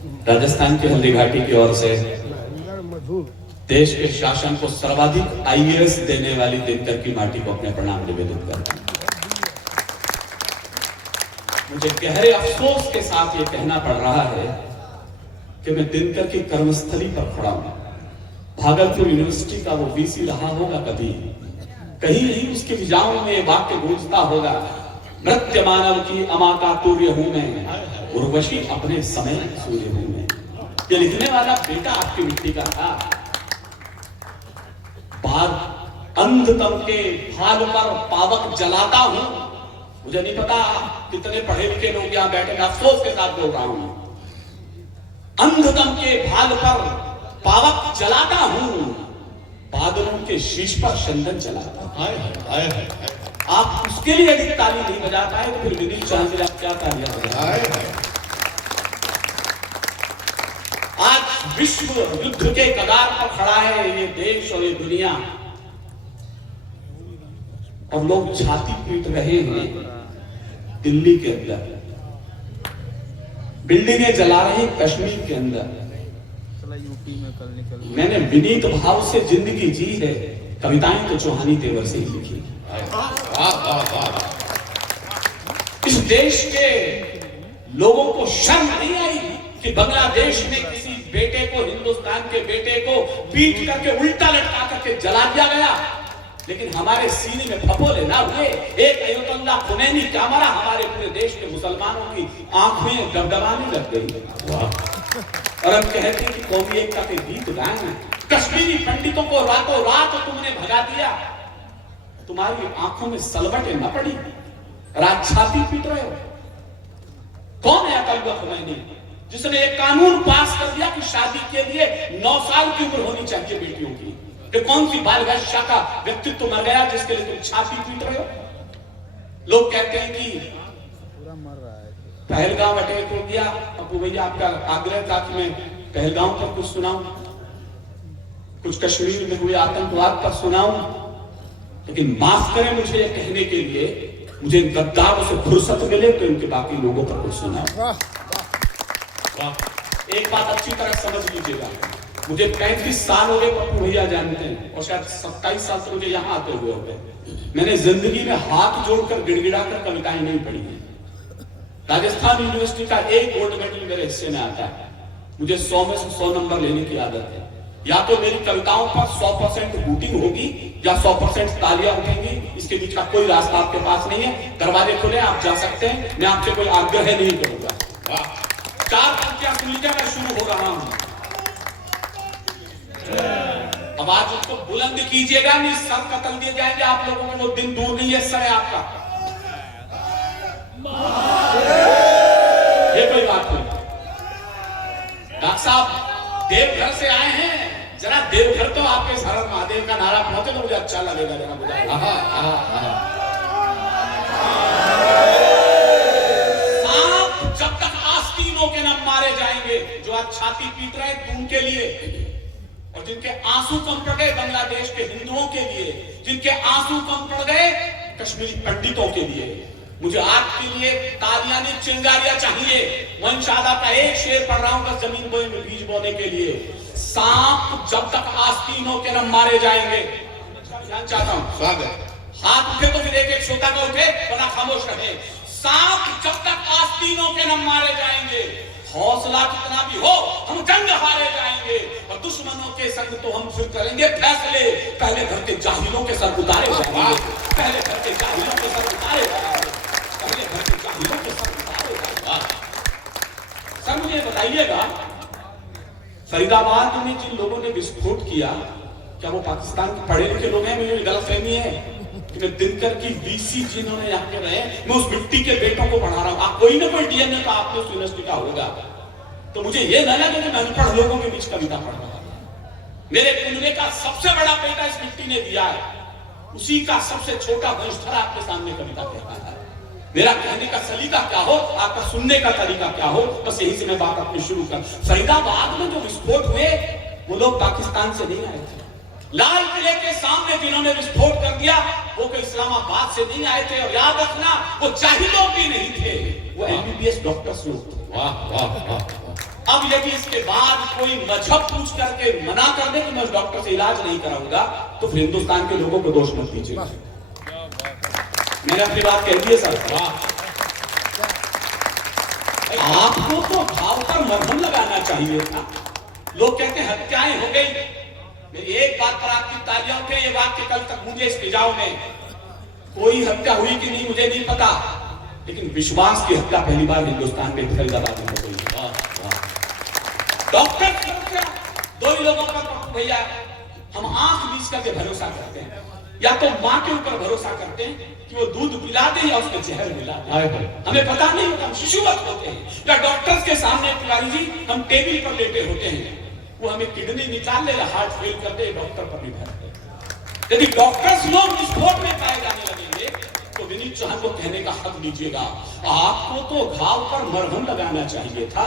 राजस्थान की हल्दी घाटी की ओर से देश के शासन को सर्वाधिक आईएएस देने वाली दिनकर की माटी को अपने प्रणाम निवेदित करता हूं। मुझे गहरे अफसोस के साथ ये कहना पड़ रहा है कि मैं दिनकर की कर्मस्थली पर खड़ा हूं। भागलपुर यूनिवर्सिटी का वो वीसी रहा होगा कभी, कहीं नहीं उसकी विजाओं में वाक्य गूंजता होगा, मृत्य मानव की अमा का तूर्य हूं मैं, उर्वशी अपने समय सूर्य हूं मैं। ये लिखने वाला बेटा आपकी मिट्टी का था। बाद अंधतम के भाग पर पावक जलाता हूं। मुझे नहीं पता कितने पढ़े लिखे लोग यहां बैठे, मैं अफसोस के साथ बोल रहा हूं। अंधतम के भाग पर पावक जलाता हूं, बादलों के शीश पर चंदन जलाता हूं। आप उसके लिए यदि ताली नहीं बजा पाए तो फिर विनीत चांद आप क्या तालियां बजाएं? आज विश्व युद्ध के कगार पर खड़ा है ये देश और ये दुनिया, और लोग छाती पीट रहे हैं दिल्ली के अंदर, बिल्डिंगें जला रहे हैं कश्मीर के अंदर। मैंने विनीत भाव से जिंदगी जी है, कविताएं तो चौहानी तेवर से ही लिखी। इस देश के लोगों को शर्म नहीं आई कि बांग्लादेश में किसी बेटे को, हिंदुस्तान के बेटे को पीट करके उल्टा लटका करके जला दिया गया, लेकिन हमारे सीने में फफोले ना हुए। एक अयतुल्लाह खुमैनी क्या मरा, हमारे पूरे देश के मुसलमानों की आंखें दबदबाने लग गई। और हम कहते हैं कि कौमी एकता के गीत गाएं। कश्मीरी पंडितों को रातों रात तुमने भगा दिया, तुम्हारी आंखों में सलवटें न पड़ी, रात छाती पीट रहे हो। कौन है अयतुल्लाह खुमैनी जिसने एक कानून पास कर दिया कि शादी के लिए 9 साल की उम्र होनी चाहिए बेटियों की? ये कौन सी बाल वैश्या का व्यक्तित्व मर गया जिसके लिए तुम छाती पीट रहे हो? लोग कहते हैं कि पहलगाम अटैक हो गया। अपू भैया आपका आग्रह था कि मैं पहलगाम पर कुछ सुनाऊं, कुछ कश्मीर में हुए आतंकवाद पर सुनाऊं, लेकिन माफ करें मुझे ये कहने के लिए, मुझे गद्दारों से फुर्सत मिले तो इनके बाकी लोगों पर कुछ सुनाऊं। एक बात अच्छी तरह समझ लीजिएगा, मुझे 35 साल हो गए, पप्पू भैया जानते हैं, और शायद 27 साल से मुझे यहाँ आते हुए हो गए। मैंने जिंदगी में हाथ जोड़कर गिड़गिड़ा कर कविताएं नहीं पढ़ी है। राजस्थान यूनिवर्सिटी का एक गोल्ड मेडल मेरे हिस्से में आता है। मुझे 100 में से 100 नंबर लेने की आदत है। या तो मेरी कविताओं पर 100% हूटिंग होगी या 100% तालियां उठेंगी। इसके बीच का कोई रास्ता आपके पास नहीं है। दरवाजे खुले, आप जा सकते हैं, मैं आपसे कोई आग्रह नहीं करूंगा। 4 पंक्तियां सुन लीजिए, मैं शुरू हो रहा हूं। आवाज उसको बुलंद कीजिएगा, नहीं सर कतल दिए जाएंगे आप लोगों के। वो दिन दूर नहीं है, सर है आपका। ये कोई बात नहीं। डॉक्टर साहब देवघर से आए हैं, जरा देवघर तो आपके शरण महादेव का नारा पहुंचे तो मुझे अच्छा लगेगा। जरा बुझाइए। सांप जब तक आस्तीनों के न मारे जाएंगे, जो आज छाती पीट रहे हैं उनके लिए, और जिनके आंसू कम पड़ गए बांग्लादेश के हिंदुओं के लिए, जिनके आंसू कम पड़ गए कश्मीरी पंडितों के लिए, मुझे आपके लिए तालियां नहीं चिंगारियां चाहिए। वंश आदा का एक शेर पढ़ रहा हूं बस जमीन बोए में बीज बोने के लिए। सांप जब तक आस्तीनों के न मारे जाएंगे, चाहता हूं हाथ उठे तो फिर एक श्रोता का उठे, वरना खामोश रहे। सांप जब तक आस्तीनों के न मारे जाएंगे, हौसला कितना भी हो हम जंग हारे जाएंगे, और दुश्मनों के संग तो हम फिर करेंगे फैसले। पहले घर के जाहिलों के सर उतारे जाएंगे, पहले घर के जाहिलों के सर उतारे जाएंगे, पहले घर के जाहिलों के सर उतारे जाएंगे। सर मुझे बताइएगा, फरीदाबाद में जिन लोगों ने विस्फोट किया, क्या वो पाकिस्तान के पढ़े लिखे लोग हैं? मुझे गलतफहमी है कि मैं दिनकर की वीसी जिन्होंने यहाँ पे रहे, मैं उस मिट्टी के बेटों को पढ़ा रहा हूँ। कोई ना कोई डीएनए का आपने यूनिवर्सिटी का होगा, तो मुझे ये न लगे कि मैं अनपढ़ लोगों के बीच कविता पढ़ रहा हूं। मेरे कुंडले का सबसे बड़ा बेटा इस मिट्टी ने दिया है, उसी का सबसे छोटा वंशधर आपके सामने कविता कहता है। मेरा कहने का सलीका क्या हो, आपका सुनने का तरीका क्या हो, बस यही से मैं बात अपनी शुरू कर। फरीदाबाद में जो विस्फोट हुए वो लोग पाकिस्तान से नहीं आए थे। लाल किले के सामने जिन्होंने विस्फोट कर दिया वो कोई इस्लामाबाद से नहीं आए थे, और याद रखना वो जाहिलों भी नहीं थे, वो एमबीबीएस डॉक्टर्स लोग थे। वाह वाह वाह। अब यदि इसके बाद कोई मजहब पूछ करके मना कर दे कि मैं उस डॉक्टर से इलाज नहीं कराऊंगा, तो फिर हिंदुस्तान के लोगों को दोष मत दीजिए। मैंने अपनी बात कह दी है सर। आपको तो घाव पर मरहम लगाना चाहिए था। लोग कहते हैं हत्याएं हो गई। मेरी एक बात पर आपकी तालियां उठे, ये वाक्य कल तक मुझे इस फिजाओं में कोई हत्या हुई कि नहीं मुझे नहीं पता, लेकिन विश्वास की हत्या पहली बार हिंदुस्तान में फरीदाबाद में हो गई। डॉक्टर दो ही लोगों पर भैया हम आंख बीच करके भरोसा करते हैं, या तो मां के ऊपर भरोसा करते हैं कि वो दूध पिला दे या उसमें जहर मिला दे, हमें पता नहीं होता, हम शिशुवत होते हैं। या डॉक्टर्स के सामने तिवारी जी हम टेबल पर लेटे होते हैं, वो हमें किडनी निकाल ले, हार्ट फेल कर दे, डॉक्टर पर निर्भर है। यदि डॉक्टर्स लोग विस्फोट में पाए जाने लगेंगे तो विनीत चौहान को कहने का हक दीजिएगा, आपको तो घाव पर मरहम लगाना चाहिए था।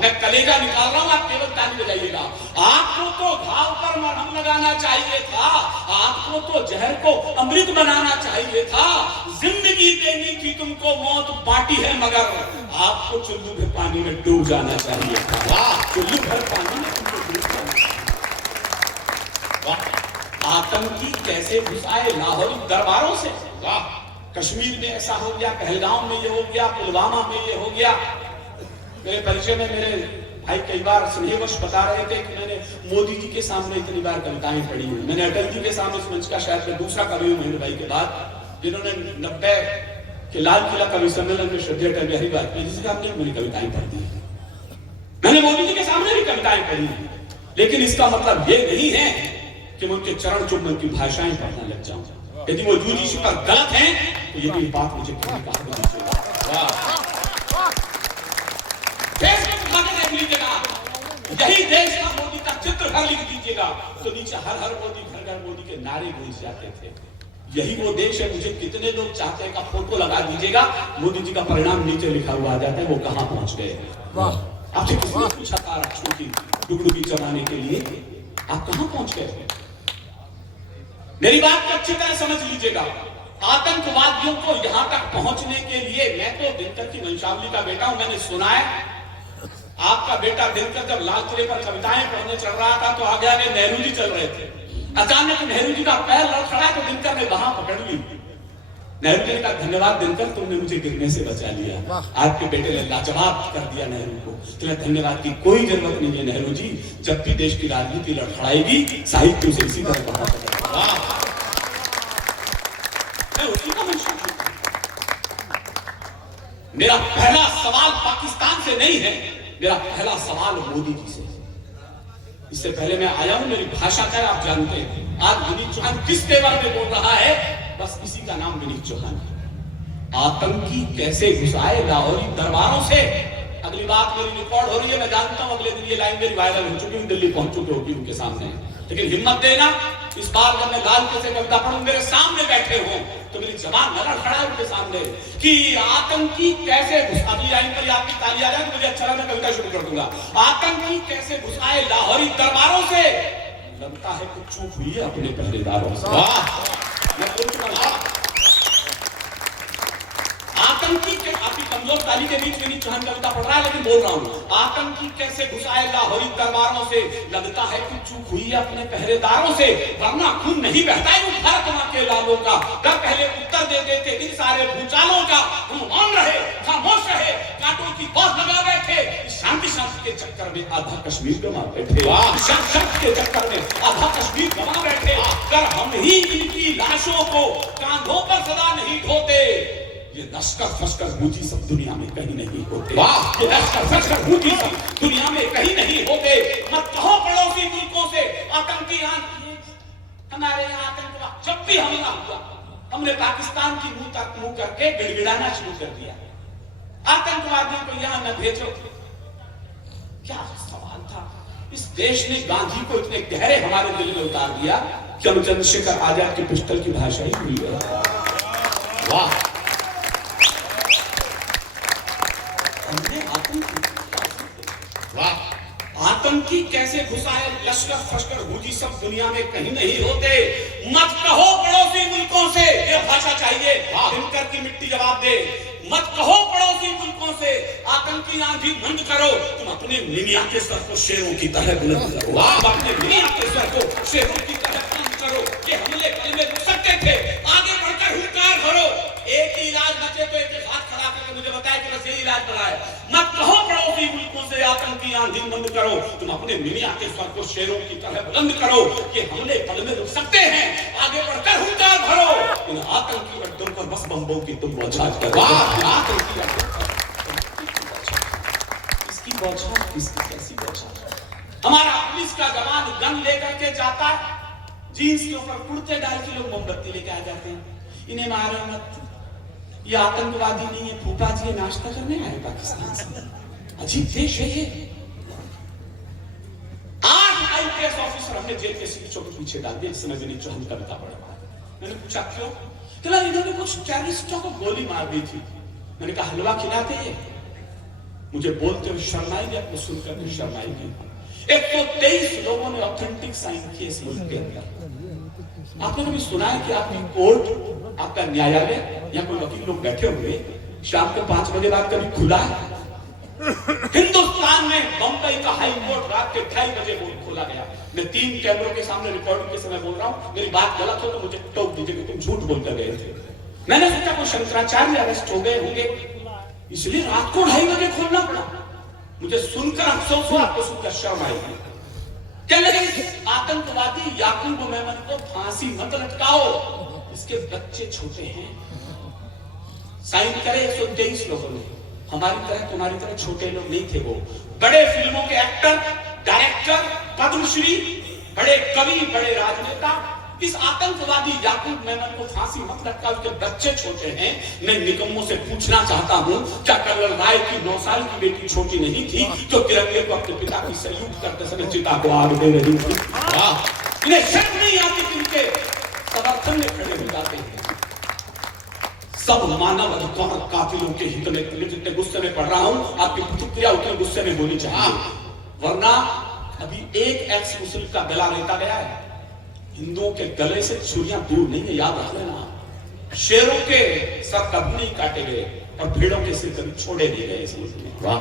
मैं कलेजा निकाल रहा हूं, आप केवल ताली बजाइएगा। आपको तो घाव पर मरहम लगाना चाहिए था, आपको तो जहर को अमृत बनाना चाहिए था। जिंदगी देनी थी तुमको, मौत बांटी है, मगर आपको चुल्लू भर पानी में डूब जाना चाहिए था। चुल्लू भर पानी में तुमको डूब जाना चाहिए। आतंकी कैसे घुसाए लाहौरी दरबारों से। वाह, कश्मीर में ऐसा हो गया, पहलगाम में ये हो गया, पुलवामा में ये हो गया। मेरे परिचय में मेरे भाई कई बार स्नेहवश बता रहे थे कि मैंने मोदी जी के सामने इतनी बार कविताएं पढ़ी हुई। मैंने अटल जी के सामने इस मंच का शायद मैं दूसरा कवि हूं महेंद्र भाई के बाद, जिन्होंने 90 के लाल किला कवि सम्मेलन में श्रद्धेय अटल बिहारी वाजपेयी जी से आपने मेरी कविताएं पढ़ दी। मैंने मोदी जी के सामने भी कविताएं पढ़ी, लेकिन इसका मतलब ये नहीं है कि मैं उनके चरण चुम्बन की भाषाएं पढ़ने लग जाऊं। यदि वो यूजी जी पर गलत है तो ये भी बात मुझे कहने का हक दीजिएगा। यही देश का मोदी का चित्र घर लिख दीजिएगा तो नीचे हर हर मोदी, घर घर मोदी के नारे गूंज जाते थे। यही वो देश है। मुझे कितने लोग चाहते हैं का फोटो लगा दीजिएगा, मोदी जी का परिणाम नीचे लिखा हुआ आ जाता है, वो कहां पहुंच गए। आपसे किसने पूछा था आरक्षण की डुगडुगी चलाने के लिए, आप कहां पहुंच गए। मेरी बात को अच्छी तरह समझ लीजिएगा। आतंकवादियों को यहां तक पहुंचने के लिए, मैं तो दिनकर की वंशावली का बेटा हूं, मैंने सुना है आपका बेटा दिनकर जब लाल किले पर कविताएं पढ़ने चल रहा था तो आगे आगे नेहरू जी चल रहे थे। अचानक नेहरू जी का पैर लड़खड़ा तो दिनकर ने वहां पकड़ ली। नेहरू जी ने कहा, धन्यवाद दिनकर, तुमने मुझे गिरने से बचा लिया। आपके बेटे ने लाजवाब कर दिया नेहरू को, तुम्हें धन्यवाद की कोई जरूरत नहीं है नेहरू जी। जब भी देश की राजनीति लड़खड़ाएगी साहित्य उसे इसी तरह बढ़ा करेगा। मैं उसी का मंशा हूं। मेरा पहला सवाल पाकिस्तान से नहीं है, मेरा पहला सवाल मोदी जी से। इससे पहले मैं आया हूं, मेरी भाषा क्या आप जानते हैं। आज विनीत चौहान किस तेवर में बोल रहा है, बस इसी का नाम विनीत चौहान है। आतंकी कैसे घुसाए लाहौरी दरबारों से। अगली बात मेरी रिकॉर्ड हो रही है, मैं जानता हूं अगले दिन ये लाइन मेरी वायरल हो चुकी हूं, दिल्ली पहुंच चुकी होगी उनके सामने। लेकिन हिम्मत देना, इस बार जब मैं लाल किले से कविता पढ़ूं, मेरे सामने बैठे हो तो मेरी जबान न लड़खड़ा है उनके सामने कि आतंकी कैसे अगली लाइन पर आपकी ताली आ जाए तो मुझे अच्छा लगा, मैं कविता शुरू कर दूंगा। आतंकी कैसे घुसाए लाहौरी दरबारों से, लगता है कुछ चूक हुई है अपने पहरेदारों से। मैं बोल चुका हूं, आतंकी के आपकी कमजोर ताली के बीच विनीत चौहान कविता पढ़ रहा है, लेकिन बोल रहा हूं, आतंकी कैसे घुसाए लाहौरी दरबारों से, लगता है कि चूक हुई है अपने पहरेदारों से, वरना खून नहीं बहता है उन भारत मां के लालों का। डर पहले उत्तर दे देते इन सारे भूचालों का, हम मौन रहे, खामोश रहे, कांटों की बात लगा बैठे, शांति शांति के चक्कर में आधा कश्मीर गंवा बैठे, शांति के चक्कर में आधा कश्मीर गंवा बैठे। अगर हम ही इनकी लाशों को कांधों पर सदा नहीं ढोते, ये लश्कर फश्कर बूझी सब दुनिया में कहीं नहीं होते। ये लश्कर फश्कर बूझी सब दुनिया में कहीं नहीं होते। मत कहो पड़ोसी मुल्कों से आतंकी हमारे यहाँ आतंकवाद। जब भी हमला हुआ हमने पाकिस्तान की मुंह तक मुंह करके गिड़गिड़ाना शुरू कर दिया, आतंकवादियों को यहाँ न भेजो। क्या सवाल था। इस देश ने गांधी को इतने गहरे हमारे दिल में उतार दिया कि हम चंद्रशेखर आजाद की पिस्टल की भाषा ही भूल गए। वाह, आतंकी कैसे घुसाए लश्कर फश्कर बूझी सब दुनिया में कहीं नहीं होते। मत कहो पड़ोसी मुल्कों से, ये भाषा चाहिए। दिनकर की मिट्टी जवाब दे। मत कहो पड़ोसी मुल्कों से आतंकी आंधी बंद करो, तुम अपने मियां के सर को शेरों की तरह बुलंद करो। तुम अपने मियां के सर को शेरों की तरह बुलंद करो कि हमले कलमे रुक सकते थे, आगे बढ़कर हुंकार भरो। एक ही इलाज बचे तो एक हाथ खड़ा करके मुझे बताया कि बस यही इलाज बना है। मत कहो पड़ोसी मुल्कों से आतंकी आंधी बंद करो, तुम अपने मियां के सर को शेरों की तरह बुलंद करो कि हमले कलमे रुक सकते हैं, आगे बढ़कर हुंकार भरो। इन आतंकी अड्डों पर बस बम्बों की तुम बौछार करो। आतंकी इसकी बौछार, इसकी कैसी बौछार। हमारा पुलिस का जवान गन लेकर के जाता है, जीन्स के ऊपर कुर्ते डाल के लोग मोमबत्ती लेके आ जाते हैं, इन्हें मारो मत, ये आतंकवादी नहीं है, फूफा जी ये नाश्ता करने आए पाकिस्तान से। अजीब देश है ये। 8 IPS ऑफिसर हमने जेल के सीटों के पीछे डाल दिए। इस समय विनीत चौहान कविता पढ़ा, मैंने पूछा क्यों? कहला इन्होंने कुछ टेररिस्टों को गोली मार दी थी। मैंने कहा हलवा खिलाते हैं? मुझे बोलते हुए शर्माई गई, आपको सुनकर भी शर्माई गई। 123 लोगों ने ऑथेंटिक साइन किए इस मुल्क के अंदर। आपने कभी सुना है कि आपकी कोर्ट, आपका न्यायालय या कोई वकील लोग बैठे हुए शाम को 5 बजे बाद कभी खुला है? हिंदुस्तान में बंबई का हाई कोर्ट रात के 2:30 बजे खोला गया। मैं 3 कैमरों के सामने रिकॉर्डिंग के समय बोल रहा हूं, मेरी बात गलत हो तो मुझे टोक दीजिए कि तुम झूठ बोलकर गए थे। मैंने सोचा कोई शंकराचार्य अरेस्ट हो गए होंगे, इसलिए रात को 2:30 बजे खोलना पड़ा। मुझे सुनकर अफसोस हुआ, आपको सुनकर शर्म आई। क्या लगे आतंकवादी याकूब मेमन को फांसी मत लटकाओ, इसके बच्चे छोटे हैं। साइन करे 123 लोगों ने, हमारी तरह तुम्हारी तरह छोटे लोग नहीं थे। वो बड़े फिल्मों के एक्टर, डायरेक्टर, पद्मश्री, बड़े कवि, बड़े राजनेता। इस आतंकवादी याकूब मेमन को फांसी मत लटकाओ, उसके बच्चे छोटे हैं। मैं निकम्मों से पूछना चाहता हूं, क्या कर्नल राय की 9 साल की बेटी छोटी नहीं थी जो तिरंगे को अपने पिता की सैल्यूट करते समय चिता को आग दे रही थी? इन्हें शर्म नहीं आती कि इनके समर्थन में खड़े हो जाते हैं। सब मानव अधिकार कातिलों के हित में। जितने गुस्से में पढ़ रहा हूं, आपकी प्रतिक्रिया उतने गुस्से में बोली चाहिए, वरना अभी एक एक्स मुस्लिम का गला रेता गया है। हिंदुओं के गले से छुरियां दूर नहीं है, याद रख लेना। शेरों के सर कभी नहीं काटे गए और भेड़ों के सिर कभी छोड़े नहीं गए इस मुल्क में। वाह।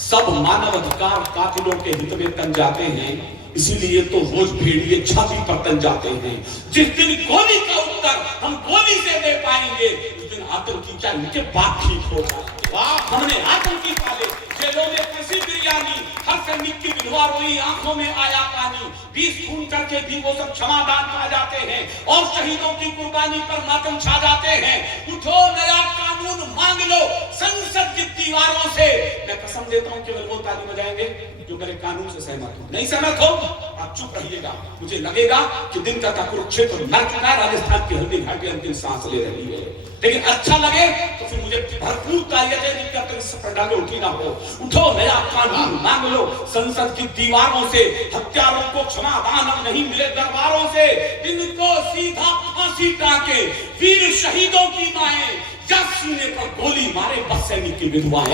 सब मानव अधिकार कातिलों के हित में तन जाते हैं, इसीलिए तो रोज भेड़िए छाती पर तन जाते हैं। जिस दिन गोली का उत्तर हम गोली से दे पाएंगे, उस दिन आतंकी क्या उनके बाप ठीक हो जाएंगे। वाह। हमने आतंकी पाले, जेलों में कैसी बिरयानी, हर सैनिक की विधवा रोई, आंखों में आया पानी। 20 खून करके भी वो सब क्षमादान पा जाते हैं और शहीदों की कुर्बानी पर मातम छा जाते हैं। उठो, नया कानून मांग लो संसद की दीवारों से। मैं कसम देता हूं केवल वो ताली बजाएंगे जो मेरे कानून से सहमत हो। नहीं सहमत हो आप चुप रहिएगा। मुझे लगेगा कि दिन का कुरुक्षेत्र मर चुका है, राजस्थान की हल्दी घाटी अंतिम सांस ले रही है। लेकिन अच्छा लगे तो फिर मुझे भरपूर तालियां दें, जब तक सफर उठी ना हो। उठो, नया कानून मांग लो संसद की दीवारों से। हत्यारों को क्षमादान अब नहीं मिले दरबारों से। इनको सीधा फांसी टांके वीर शहीदों की माएं, या सीने पर गोली मारे बस सैनिक की विधवाएं।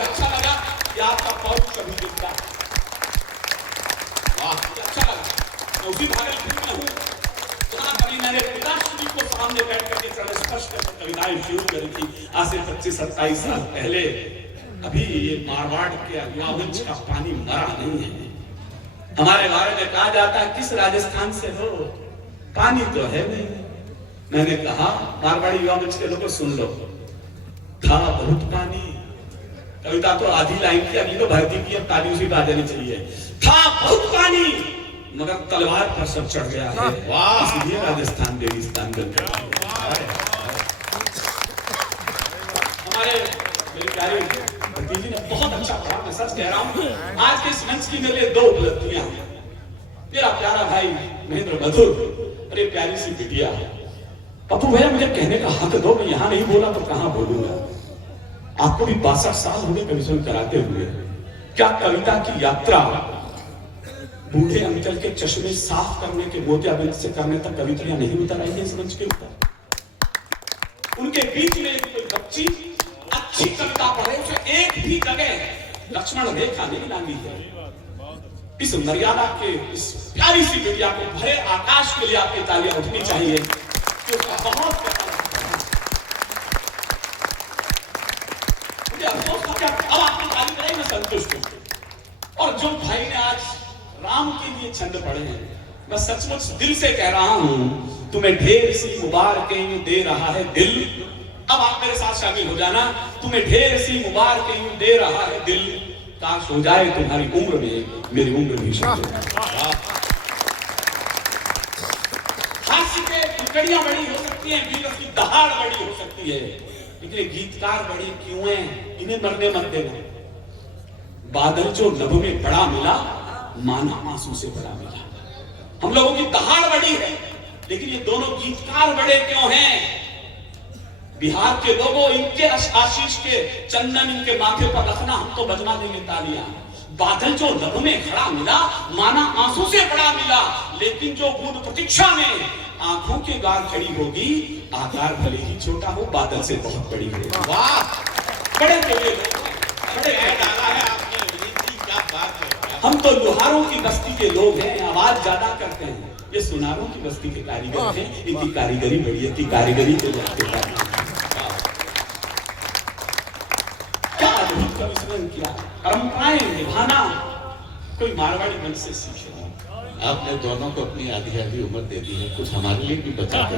अच्छा लगा कि आपका पौरुष कभी दिखता है। अच्छा लगा। मैं उसी भागलपुर में हूँ जहाँ कभी मैंने पिताश्री को सामने बैठ करके स्पष्ट कविताएं शुरू करी थी आज से 25-27 साल पहले। अभी ये मारवाड़ के युवा मंच का पानी मरा नहीं है। हमारे बारे में कहा जाता है किस राजस्थान से हो, पानी तो है नहीं। मैंने कहा मारवाड़ी युवा मंच के लोगों सुन लो, था बहुत पानी। कविता तो आधी लाइन की, अभी तो भर्ती की, अब ताली उसी आ जानी चाहिए। था बहुत पानी मगर तलवार पर सब चढ़ गया है। वाह। इसलिए राजस्थान रेगिस्तान बन गया। हमारे मेरे प्यारे भतीजी ने बहुत अच्छा पढ़ा, मैं सच कह रहा हूँ। आज के इस मंच की मेरे 2 उपलब्धियां हैं। मेरा प्यारा भाई महेंद्र मधुर, अरे प्यारी सी बिटिया पप्पू भैया, मुझे कहने का हक दो, मैं यहाँ नहीं बोला तो कहाँ बोलूंगा। आपको भी 62 साल हो गए कमीशन कराते हुए। क्या कविता की यात्रा बूढ़े अंकल के चश्मे साफ करने के मोतियाबिंद से करने तक कविताएं नहीं उतर आई है इस मंच के ऊपर। उनके बीच में कोई बच्ची अच्छी कविता पढ़े, उसे एक भी जगह लक्ष्मण रेखा नहीं लानी है। इस मर्यादा के, इस प्यारी सी बिटिया को भरे आकाश के लिए आपकी तालियां उठनी चाहिए। तो बहुत मुझे अफसोस था कि अब आपकी ताली बजाई, मैं संतुष्ट हूं। और जो भाई ने आज राम के लिए छंद पढ़े हैं, मैं सचमुच दिल से कह रहा हूं, तुम्हें ढेर सी मुबारकें दे रहा है दिल। अब आप मेरे साथ शामिल हो जाना। तुम्हें ढेर सी मुबारकें दे रहा है दिल, काश हो जाए तुम्हारी उम्र में मेरी उम्र भी शामिल। हास्य के टुकड़ियां बड़ी हो सकती हैं, वीर की दहाड़ बड़ी हो सकती है, लेकिन गीतकार बड़ी क्यों हैं, इन्हें मरने मत देना। बादल जो लब में बड़ा मिला, माना आंसू से बड़ा मिला। हम लोगों की दहाड़ बड़ी है, लेकिन ये दोनों गीतकार बड़े क्यों हैं? बिहार के लोगों, इनके आशीष के चंदन इनके माथे पर रखना, हम तो बजवा देंगे तालियां। बादल जो लब में खड़ा मिला, माना आंसू से बड़ा मिला, लेकिन जो बूंद प्रतीक्षा में आंखों के द्वार खड़ी होगी, आकार भले ही छोटा हो, बादल से बहुत बड़ी होगी। वाह, बड़े बड़े बड़े डाला है आपने, क्या बात है। हम तो लोहारों की बस्ती के लोग हैं, आवाज ज्यादा करते हैं। ये सुनारों की बस्ती के कारीगर हैं, इनकी कारीगरी बड़ी है, की कारीगरी के क्या अद्भुत कमिश्रण किया। परंपराएं निभाना कोई मारवाड़ी मंच से सीखे। आपने दोनों को अपनी आधी आधी उम्र दे दी है, कुछ हमारे लिए भी बचा कर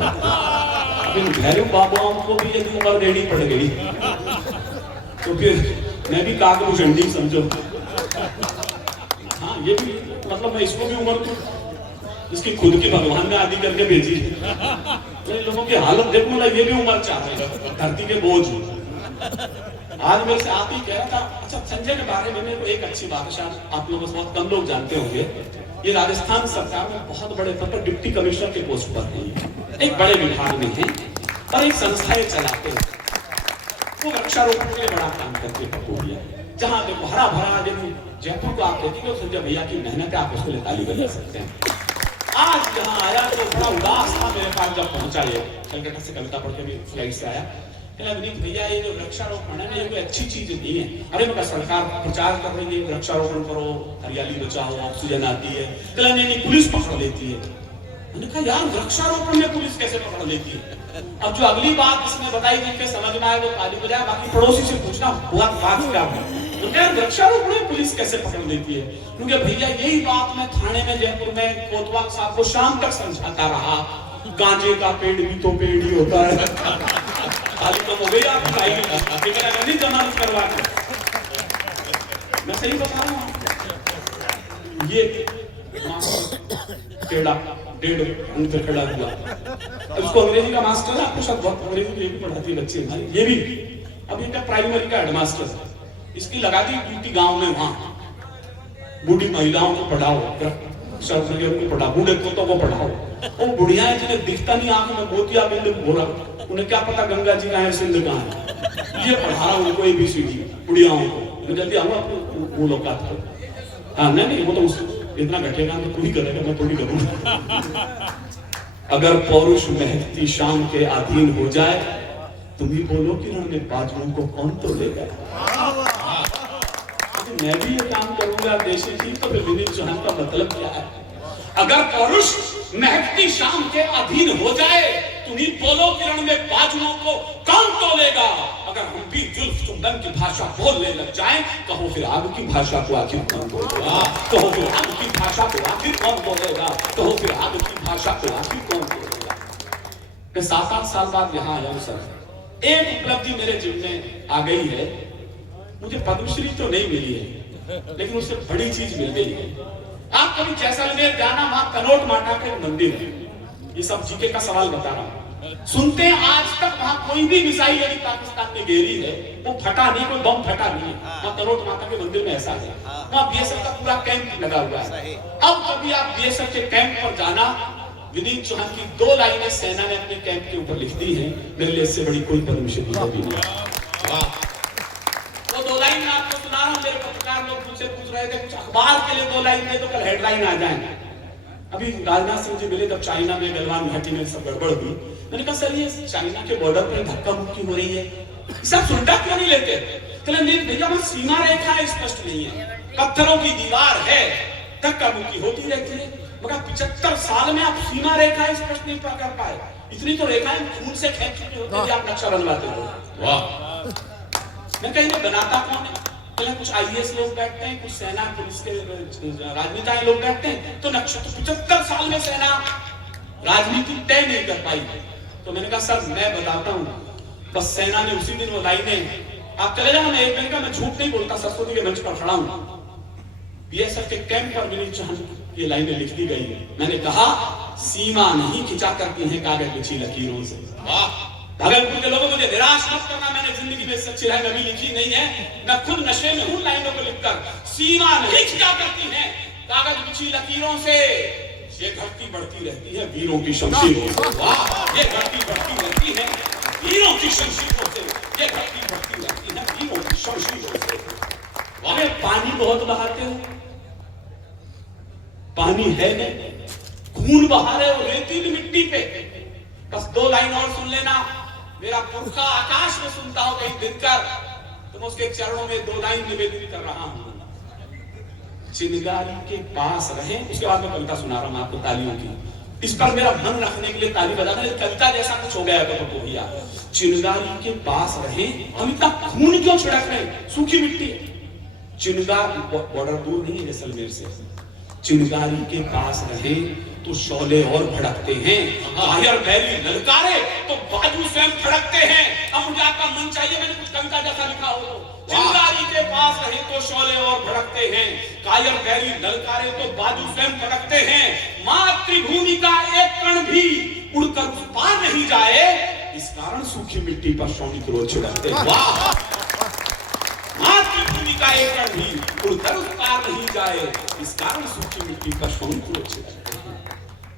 अभी भैरव बाबाओं को भी यदि उम्र देनी पड़ गई तो फिर मैं भी काकभूषणी समझो। हाँ, ये भी मतलब मैं इसको भी उम्र दूं, इसकी खुद की भगवान ने आदि करके भेजी। तो लोगों की हालत देखो ना, ये भी उम्र चाह रहे हैं, धरती के बोझ। आज मेरे से आप ही कह रहा था। अच्छा, संजय के बारे में मेरे को एक अच्छी बात है, शायद आप लोगों से बहुत कम लोग जानते होंगे। ये राजस्थान सरकार में बहुत बड़े पद पर डिप्टी कमिश्नर के पोस्ट पर हैं, एक बड़े विभाग में हैं और एक संस्थाएं चलाते हैं। वो वृक्षारोपण के लिए बड़ा काम करते हैं। जहां देखो हरा भरा, जयपुर को आप देखेंगे, संजय भैया की मेहनत है, आप उसके लिए ताली बजा सकते हैं। आज यहाँ आया तो बड़ा उदास था मेरे पास जब पहुंचा, ये कलकत्ता से कविता पढ़ के भी फ्लाइट से आया। भैया ये जो वृक्षारोपण है ना, ये कोई अच्छी चीज नहीं है। अरे मैं सरकार प्रचार कर रही है, वृक्षारोपण करो, हरियाली बचाओ, ऑक्सीजन आती है। नहीं, पुलिस पकड़ लेती है। मैंने कहा यार, वृक्षारोपण में पुलिस कैसे पकड़ लेती है? अब जो अगली बात इसने बताई जिनके समझ में आए वो ताली बजाए, बाकी पड़ोसी से पूछना बात क्या है। वृक्षारोपण में पुलिस कैसे पकड़ लेती है? क्योंकि भैया यही बात मैं थाने में जयपुर में कोतवाल साहब को शाम तक समझाता रहा, गांजे का पेड़ भी तो पेड़ ही होता है। खाली तो हो गई आप नहीं जमानत करवा के। मैं सही बता रहा हूँ। ये टेढ़ा 1.5 फुट पे खड़ा हुआ, उसको अंग्रेजी का मास्टर है। आपको शायद बहुत अंग्रेजी ये भी पढ़ाती है बच्चे हमारे, ये भी अब ये प्राइमरी का हेडमास्टर। इसकी लगा दी ड्यूटी गांव में, वहां बूढ़ी महिलाओं को पढ़ाओ, को पढ़ाओ, बूढ़े पोतों को पढ़ाओ। वो बुढ़ियाएं जिन्हें दिखता नहीं, आंख में मोतिया बिंद हो रहा, उन्हें क्या पता गंगा जी कहाँ है, सिंध कहाँ है। ये पढ़ा रहा उनको ABCD बुढ़ियाओं को। मैं जल्दी आऊंगा वो लोग बात कर। हाँ नहीं, वो तो इतना घटेगा तो तू ही करेगा, मैं थोड़ी करूंगा। अगर पौरुष महकती शाम के अधीन हो जाए, तुम ही बोलो कि रण में बाजुओं को कौन तोलेगा। मैं भी ये काम करूंगा देशी जी, तो फिर विनीत चौहान का मतलब क्या है? अगर पौरुष महकती शाम के अधीन हो जाए, तुम ही बोलो कि रण में बाजुओं को कौन तोलेगा। अगर हम भी जुल्फ चुंबन की भाषा बोलने लग जाएं, कहो फिर आग की भाषा को आखिर कौन बोलेगा? कहो फिर आग की भाषा को आखिर कौन बोलेगा? कहो फिर आग की भाषा को आखिर कौन बोलेगा? मैं 7-8 साल बाद यहाँ आया हूँ सर। एक उपलब्धि मेरे जीवन में आ गई है। मुझे पद्मश्री तो नहीं मिली है, लेकिन उससे बड़ी चीज मिल गई है। आप कभी जैसलमेर जाना, वहां कनोट माता का एक मंदिर है। ये सब जीके का सवाल बता रहा हूं। सुनते हैं आज तक वहां कोई भी मिसाइल यदि पाकिस्तान ने घेरी है, वो फटा नहीं, कोई बम फटा नहीं। वहां कनोट माता के मंदिर में ऐसा है। वहां BSF का पूरा कैंप लगा हुआ है। अब कभी आप BSF के कैंप पर जाना, विनीत चौहान की 2 लाइनें सेना ने अपने कैंप के ऊपर लिख दी है। मेरे लिए इससे बड़ी कोई पद्मश्री नहीं। वो 2 लाइन मैं आपको सुना रहा हूं। मेरे पत्रकार लोग मुझसे पूछ रहे थे कुछ अखबार के लिए 2 लाइन में, तो कल हेडलाइन आ जाए। अभी राजनाथ सिंह जी मिले तब चाइना में गलवान घाटी में सब गड़बड़ हुई। मैंने कहा सर, ये चाइना के बॉर्डर पर धक्का मुक्की हो रही है, सब सुनता क्यों नहीं लेते? चले नहीं भैया, वहां सीमा रेखा स्पष्ट नहीं है, पत्थरों की दीवार है, धक्का मुक्की होती रहती है, मगर 75 साल में आप सीमा रेखा स्पष्ट नहीं कर पाए। इतनी तो रेखाएं खून से खींच चुके होते हैं, आप नक्शा बनवाते हो। वाह, मैं कहीं बनाता कौन है? पहले कुछ आईएएस लोग बैठते हैं, कुछ सेना पुलिस के राजनेता लोग बैठते हैं, तो नक्शा तो 75 साल में सेना राजनीति तय नहीं कर पाई। तो मैंने कहा सर मैं बताता हूँ, बस सेना ने उसी दिन वो लाइनें, आप चले जाओ, मैं एक दिन का मैं झूठ नहीं बोलता, सरस्वती के मंच पर खड़ा हूं, बीएसएफ के कैंप पर मिली चांद ये लाइनें लिख दी गई। मैंने कहा सीमा नहीं खिंचा करती हैं कागज बिछी लकीरों से। वाह, भागलपुर के लोगों मुझे निराश मत करना, मैंने जिंदगी में सच्ची लाइन अभी लिखी नहीं है, मैं खुद नशे में हूं लाइनों को लिखकर। सीमा नहीं खिंचा करती हैं कागज बिछी लकीरों से, ये घटती बढ़ती रहती है वीरों की शमशीरों से। वाह, ये घटती बढ़ती रहती है वीरों की शमशीरों से, ये घटती बढ़ती रहती है वीरों की शमशीरों से। अरे पानी बहुत बहाते हो, पानी है नहीं, खून बहा रहे हो रेतीली मिट्टी पे। बस 2 लाइन और सुन लेना, मेरा पुरखा आकाश में सुनता हो कहीं दिनकर, तो मैं उसके चरणों में 2 लाइन निवेदित कर रहा हूं। चिनगारी के पास रहे, उसके बाद मैं कविता सुना रहा हूं आपको तालियों की। इस पर मेरा मन रखने के लिए ताली बजाना, कविता जैसा कुछ हो गया तो भैया। चिनगारी के पास रहे, हम इतना खून क्यों छिड़क रहे? सूखी मिट्टी है। चिनगार बॉर्डर दूर नहीं है जैसलमेर से। चिनगारी के पास रहे तो शोले और भड़कते हैं, कायर बैरी ललकारे तो बाजू स्वयं फड़कते हैं। अब मुझे आपका मन चाहिए, मैंने कुछ कविता जैसा लिखा हो तो। चिनगारी के पास रहे तो शोले और भड़कते हैं, कायर बैरी ललकारे तो बाजू स्वयं फड़कते हैं। मातृभूमि का एक कण भी उड़कर उस पार नहीं जाए, इस कारण सूखी मिट्टी पर सैनिक रोज छिड़कते हैं। वाह, मातृभूमि का एक कण भी उड़कर उस पार नहीं जाए, इस कारण सूखी मिट्टी पर सैनिक रोज छिड़कते हैं।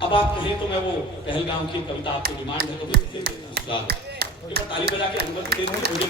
अब आप कहें तो मैं वो पहलगाम की कविता आपको डिमांड है तो फिर ताली बजा के अनुमति दे दूं, मुझे